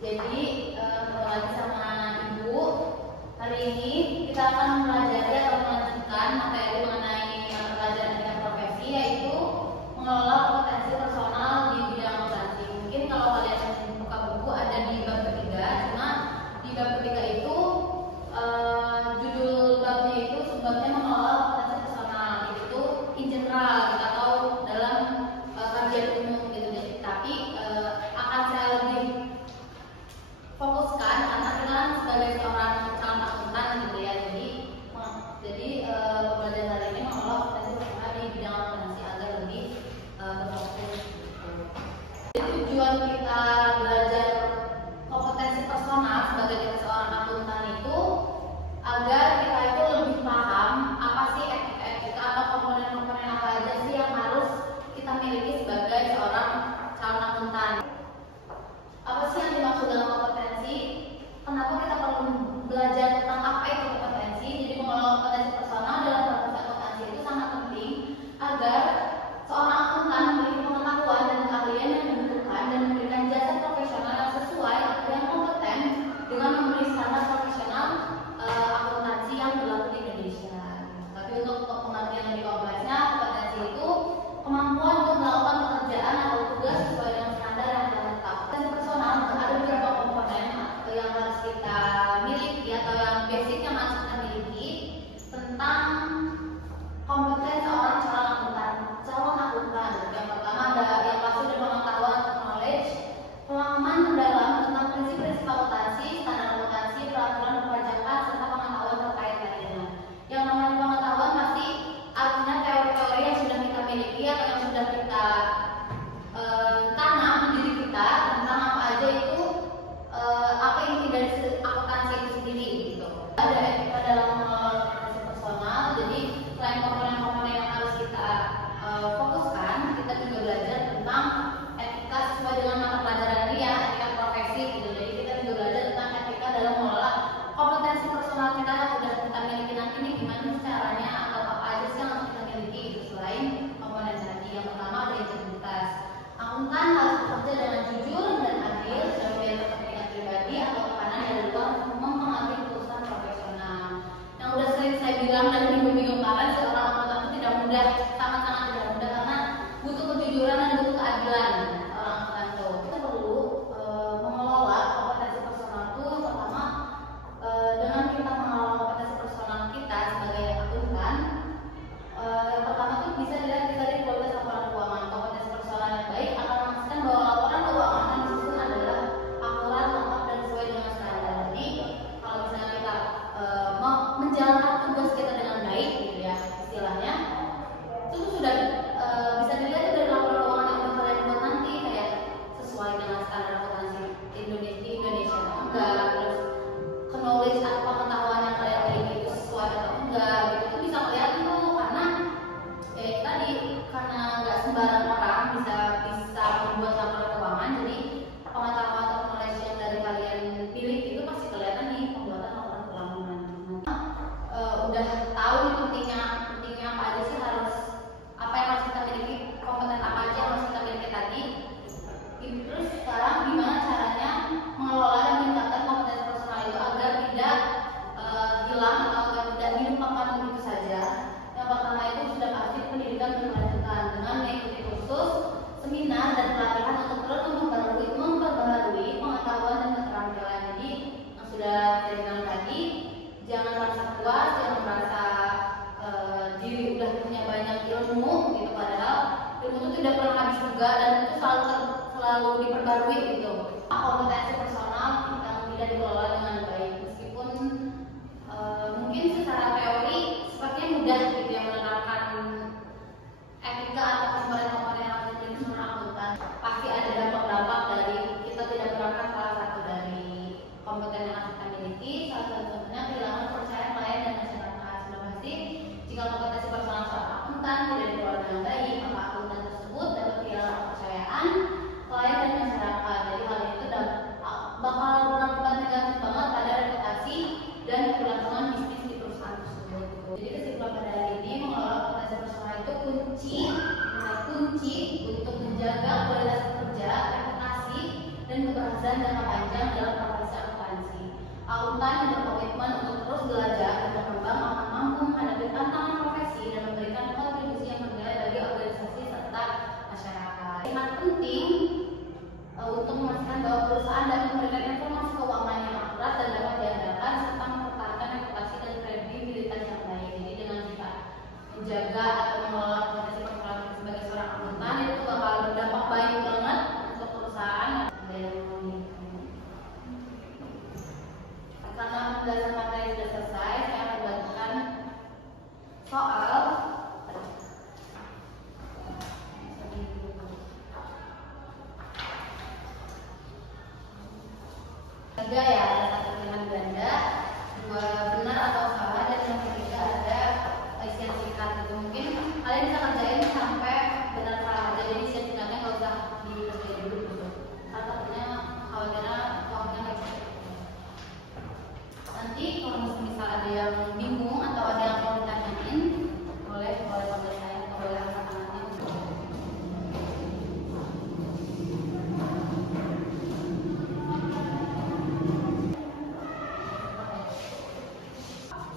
Jadi ketemu lagi sama Ibu. Hari ini kita akan mempelajari atau melanjutkan materi mengenai pelajaran tingkat profesi, yaitu mengelola kompetensi personal di bidang akuntansi. Mungkin kalau kalian buka buku ada di bab ketiga, cuma di bab ketiga itu judul babnya itu sebabnya mengelola kompetensi personal, itu in general kita tahu dalam kajian umum gitu. Tapi akan saya lebih fokuskan karena kita kan sebagai seorang calon akuntan gitu ya, jadi pembelajaran hari ini mengelola kompetensi personal di bidang akuntansi agar lebih berfokus gitu. Jadi tujuan kita belajar kompetensi personal sebagai kita seorang akuntan itu agar kita itu lebih paham apa sih etika atau komponen-komponen apa aja sih yang harus kita miliki sebagai seorang calon akuntan. Apa sih yang dimaksud dengan kompetensi? Kenapa kita perlu belajar tentang apa itu kompetensi? Jadi mengelola kompetensi personal dalam proses akuntansi itu sangat penting agar seorang akuntan memiliki pengetahuan dan keahlian yang menentukan dan memberikan gitu. Kompetensi personal yang tidak dikelola dengan baik, meskipun mungkin secara teori sepertinya mudah gitu ya menerapkan etika atau komponen-komponen yang harus dimiliki seorang akuntan. Pasti ada dampak-dampak dari kita tidak menerapkan salah satu dari kompeten yang harus kita miliki. Salah satunya kehilangan kepercayaan klien dan masyarakat. Sudah pasti jika kompetensi personal seorang akuntan tidak dikelola dengan baik, maka akuntan tersebut dapat kehilangan kepercayaan klien dan masyarakat. Jadi hal itu bakal berdampak negatif banget pada reputasi dan keberlangsungan bisnis di perusahaan tersebut. Jadi kesimpulan pada hari ini, mengelola kompetensi personal itu kunci untuk menjaga kualitas kerja, reputasi, dan keberhasilan jangka panjang dalam profesi akuntansi. Akuntan yang berkomitmen untuk terus belajar dan berkembang akan mampu menghadapi tantangan profesi dan memberikan kontribusi yang bernilai bagi organisasi serta masyarakat. Sangat penting untuk memastikan bahwa perusahaan dapat memberikan informasi keuangan yang akurat dan dapat diandalkan serta mempertahankan reputasi dan kredibilitas yang baik. Jadi dengan kita menjaga atau mengelola kompetensi personal sebagai seorang akuntan itu bakal berdampak baik banget untuk perusahaan yang memiliki. Karena penjelasan materi sudah selesai, saya akan bacakan soal. Tiga ya, ada satu pilihan ganda, dua benar atau salah, dan yang ketiga ada isian singkat. Itu mungkin kalian bisa kerjain sampai benar salah aja, jadi isian singkatnya nggak usah dikerjain dulu gitu. Karena takutnya khawatirnya waktunya nggak bisa. Nanti kalau misal ada yang bingung atau ada yang mau ditanyain, boleh panggil saya atau boleh angkat tangannya.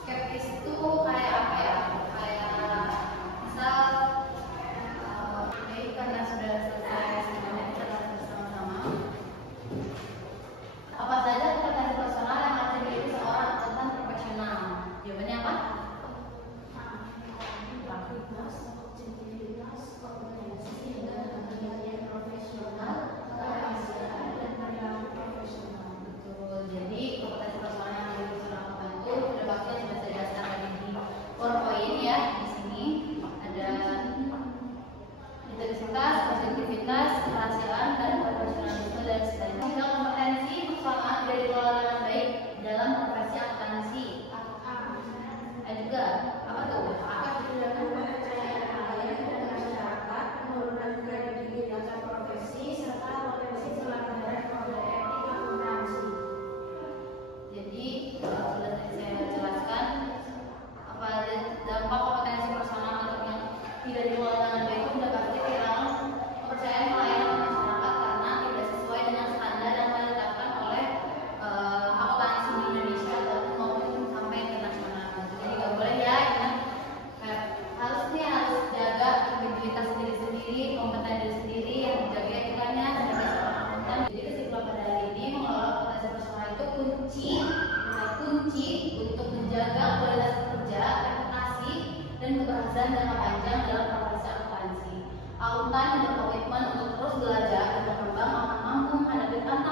Skeptis itu kayak apa ya? Kayak misal karena sudah selesai semuanya, kita akan bersama-sama. Apa saja kompetensi personal yang harus dimiliki seorang akuntan profesional? Jawabannya apa? Betul. Jadi kompetensi personal yang dimiliki seorang akuntan itu sudah pasti sudah saya jelaskan tadi di PowerPoint ya. Di sini ada integritas, objektivitas, kerahasiaan, dan profesionalisme dan sebagainya. Jika kompetensi personal tidak dikelola dengan baik dalam profesi akuntansi, juga apa tuh? Kehilangan kepercayaan klien dan masyarakat, penurunan kredibilitas profesi, serta potensi pelanggaran kode etik akuntansi. Jadi sudah tadi saya jelaskan apa ada dampak kompetensi personal yang tidak dikelola dengan baik itu sudah pasti kehilangan kepercayaan klien dan masyarakat karena tidak sesuai dengan standar yang telah ditetapkan oleh akuntansi di Indonesia ataupun maupun sampai internasional. Jadi nggak boleh ya, ingat harus jaga kredibilitas diri sendiri, kompeten diri sendiri, yang menjaga etikanya sebagai seorang akuntan. Jadi kesimpulan pada hari ini, mengelola kompetensi personal itu kunci untuk menjaga kualitas kerja, reputasi, dan keberhasilan jangka panjang dalam profesi akuntansi. Akuntan yang berkomitmen untuk terus belajar dan berkembang akan mampu menghadapi tantangan